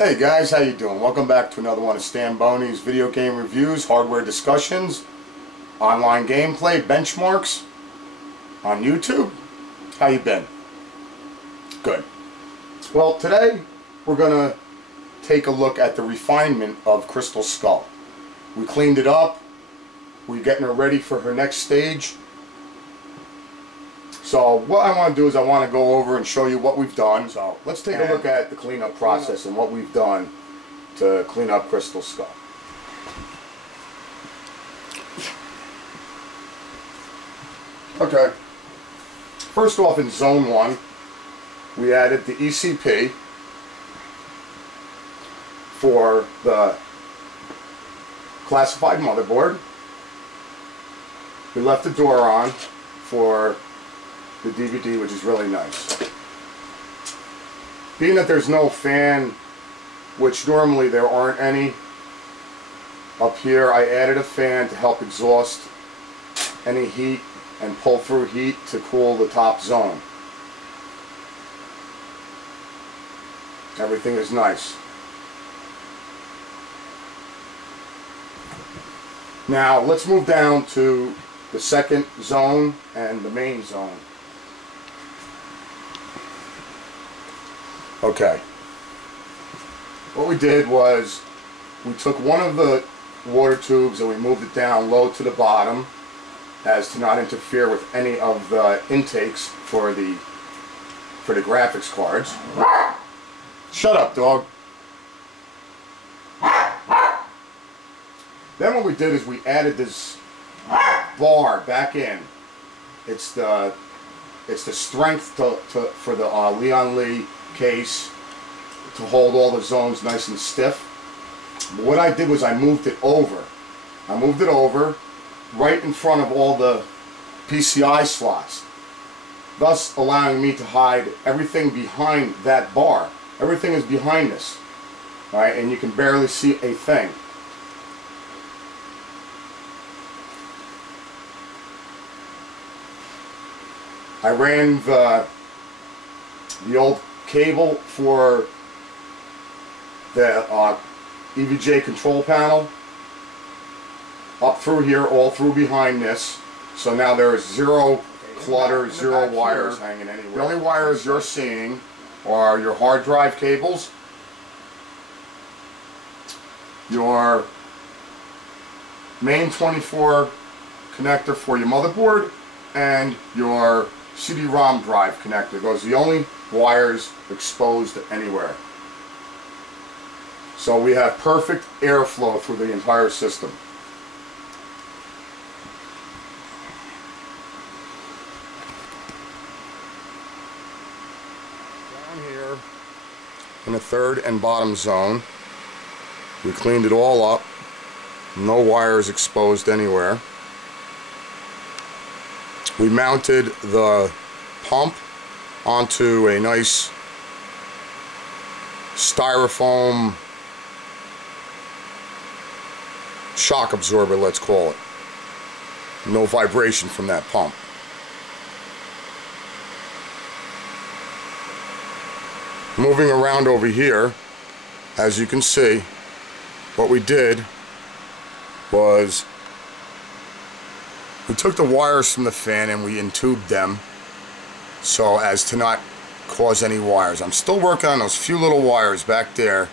Hey guys, how you doing? Welcome back to another one of Stanbony's video game reviews, hardware discussions, online gameplay, benchmarks on YouTube. How you been? Good. Well, today we're going to take a look at the refinement of Crystal Skull. We cleaned it up. We're getting her ready for her next stage. So what I want to do is I want to go over and show you what we've done. So let's take a look at the cleanup process and what we've done to clean up Crystal Skull. Okay. First off, in Zone 1, we added the ECP for the classified motherboard. We left the door on for the DVD, which is really nice. Being that there's no fan, which normally there aren't any up here, I added a fan to help exhaust any heat and pull through heat to cool the top zone. Everything is nice. Now let's move down to the second zone and the main zone. Okay, what we did was we took one of the water tubes and we moved it down low to the bottom as to not interfere with any of the intakes for the graphics cards. Shut up, dog. Then what we did is we added this bar back in. It's the strength for the Leon Lee case to hold all the zones nice and stiff. But what I did was I moved it over. I moved it over right in front of all the PCI slots, thus allowing me to hide everything behind that bar. Everything is behind this, right? And you can barely see a thing. I ran the old cable for the EVJ control panel up through here, all through behind this. So now there is zero clutter, zero wires hanging anywhere. The only wires you're seeing are your hard drive cables, your main 24 connector for your motherboard, and your CD-ROM drive connector. Those are the only wires exposed anywhere. So we have perfect airflow through the entire system. Down here in the third and bottom zone, we cleaned it all up. No wires exposed anywhere. We mounted the pump onto a nice styrofoam shock absorber, let's call it. No vibration from that pump. Moving around over here, as you can see, what we did was we took the wires from the fan and we intubed them so as to not cause any wires. I'm still working on those few little wires back there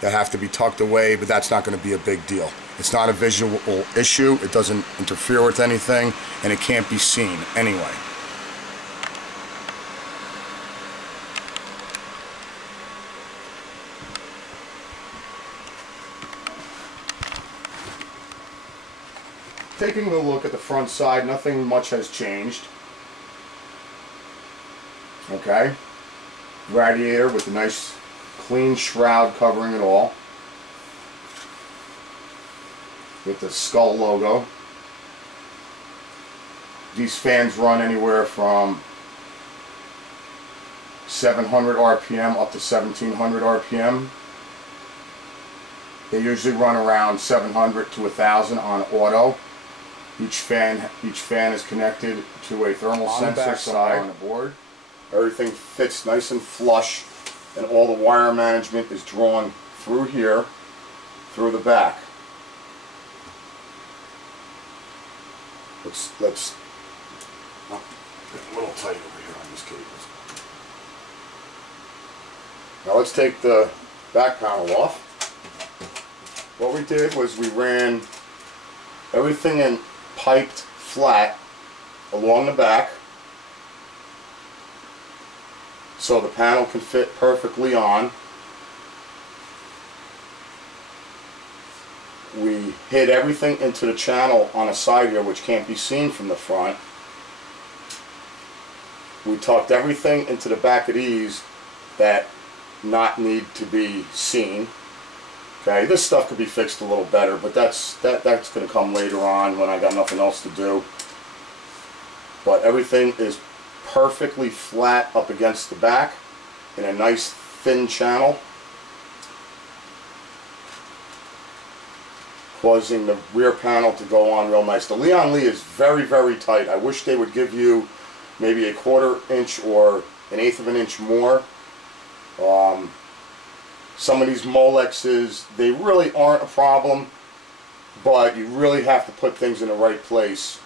that have to be tucked away, but that's not going to be a big deal. It's not a visual issue, it doesn't interfere with anything, and it can't be seen anyway. Taking a look at the front side, nothing much has changed. Okay, radiator with a nice clean shroud covering it all, with the Skull logo. These fans run anywhere from 700 RPM up to 1700 RPM. They usually run around 700 to 1000 on auto. Each fan is connected to a thermal sensor side on the board. Everything fits nice and flush and all the wire management is drawn through here, through the back. Let's oh, get a little tight over here on these cables. Now let's take the back panel off. What we did was we ran everything in piped flat along the back so the panel can fit perfectly on. We hid everything into the channel on the side here, which can't be seen from the front. We tucked everything into the back of these that not need to be seen. Okay, this stuff could be fixed a little better, but that's going to come later on when I got nothing else to do. But everything is perfectly flat up against the back in a nice thin channel, causing the rear panel to go on real nice. The Leon Lee is very, very tight. I wish they would give you maybe a 1/4 inch or 1/8 of an inch more. Some of these Molexes, they really aren't a problem, but you really have to put things in the right place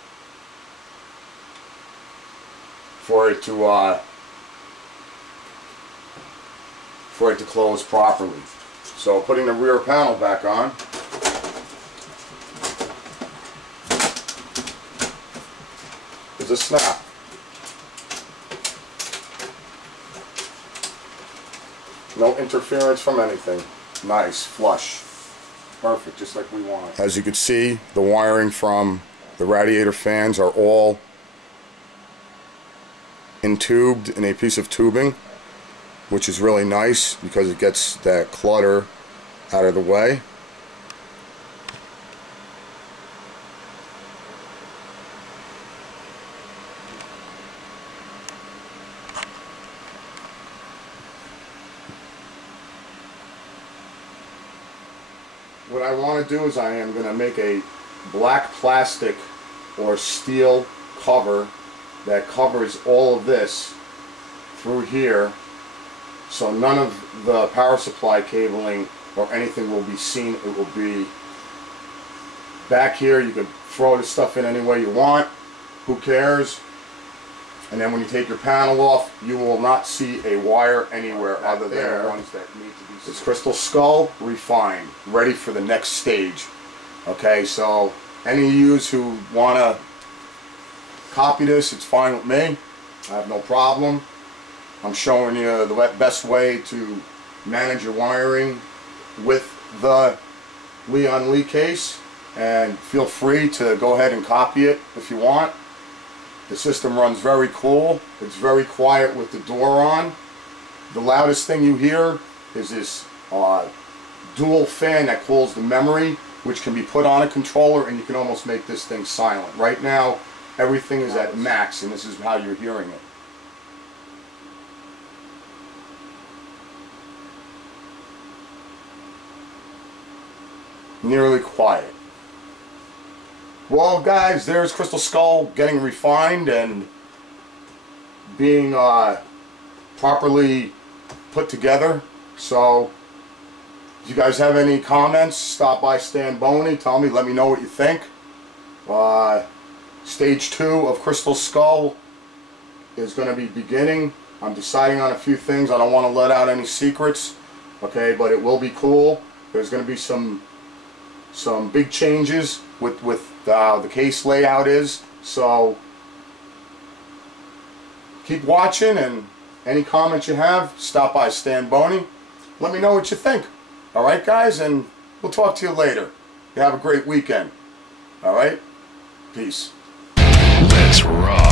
for it to close properly. So putting the rear panel back on, is a snap. No interference from anything. Nice, flush. Perfect, just like we want. As you can see, the wiring from the radiator fans are all intubed in a piece of tubing, which is really nice because it gets that clutter out of the way. What I want to do is I am going to make a black plastic or steel cover that covers all of this through here, so none of the power supply cabling or anything will be seen. It will be back here. You can throw the stuff in any way you want. Who cares? And then when you take your panel off, you will not see a wire anywhere other than the ones that need to be seen. It's Crystal Skull refined, ready for the next stage. Okay, so any of you who want to copy this, it's fine with me. I have no problem. I'm showing you the best way to manage your wiring with the Leon Lee case, and feel free to go ahead and copy it if you want. The system runs very cool. It's very quiet with the door on. The loudest thing you hear is this dual fan that cools the memory, which can be put on a controller, and you can almost make this thing silent. Right now, everything is at max, and this is how you're hearing it. Nearly quiet. Well, guys, there's Crystal Skull getting refined and being properly put together. So if you guys have any comments, stop by Stanbony, tell me, let me know what you think. Stage 2 of Crystal Skull is going to be beginning. I'm deciding on a few things. I don't want to let out any secrets, okay, but it will be cool. There's going to be some big changes with the case layout is. So keep watching, and any comments you have, stop by Stanbony. Let me know what you think. Alright, guys, and we'll talk to you later. You have a great weekend. Alright? Peace. Let's rock.